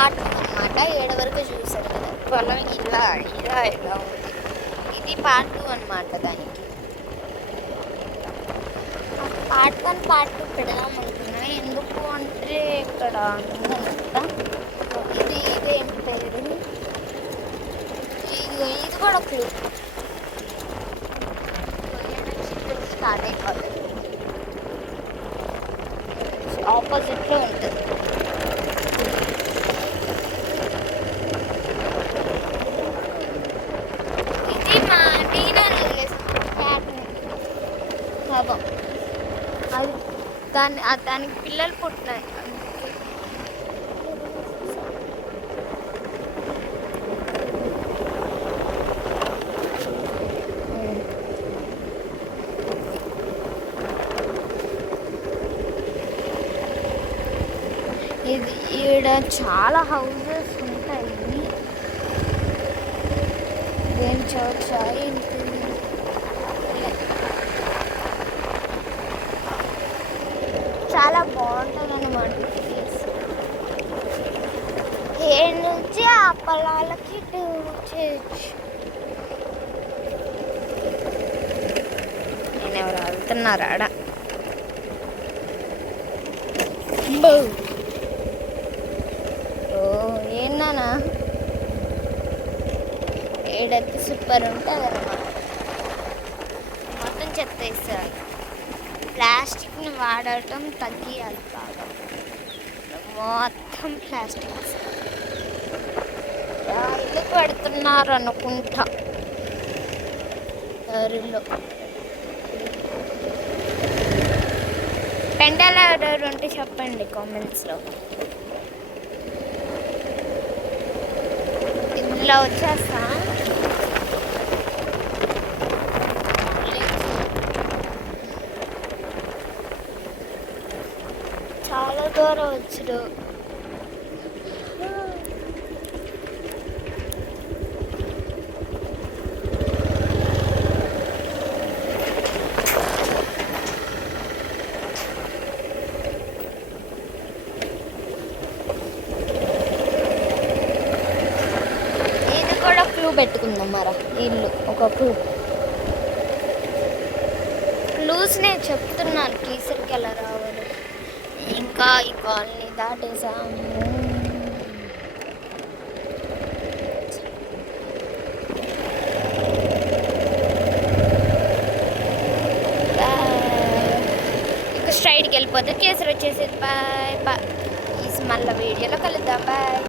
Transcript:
Part 2 అనమాట. 7 వరకు చూసారు కదా, పొలం ఇలా ఇలా ఇలా ఉంది. ఇది పార్ట్ 2 అనమాట. దానికి పార్ట్ 1 పార్ట్ 2 పెడదాం అనుకున్నా. ఎందుకు అంటే ఇక్కడ ఉందనమాట. ఇదేంటి పేరు, ఇది కూడా క్లూ. స్టార్ట్ అయిపోతుంది, ఆపోజిట్లో ఉంటుంది. ఇది మా నీనా అది దానికి పిల్లలు పుట్టినాయి. ఇది ఈడ చాలా హౌసెస్ ఉంటాయి. ఇదేం చర్చ్ ఏంటి, చాలా బాగుంటుంది అన్నమాట ప్లేస్. ఏ నుంచి ఆ పొలాలకి చేయొచ్చు. నేను ఎవరు వెళ్తున్నారు ఆడ. ఏనా ఏడైతే సూపర్ ఉంటుంది అన్నమాట. మొత్తం చెత్త వేస్తారు. ప్లాస్టిక్ని వాడటం తగ్గియాలి బాగా. మొత్తం ప్లాస్టిక్ ఇల్లు పెడుతున్నారు అనుకుంటా దారిలో. పెండాల ఎవరు ఉంటే చెప్పండి కామెంట్స్లో. ఇంట్లో వచ్చేస్తా. చాలా దూరం వచ్చాడు. ఇది కూడా క్లూ పెట్టుకుందాం మరా. ఇల్లు ఒక క్లూస్ నేను చెప్తున్నాను. కీసరికి ఎలా రావాలి. ఇంకా ఈ కాలనీ దాటేసాము. ఇంకా స్ట్రైట్కి వెళ్ళిపోతే కేసరి వచ్చేసేది. Bye bye. మళ్ళీ వీడియోలో కలుద్దాం. బాయ్.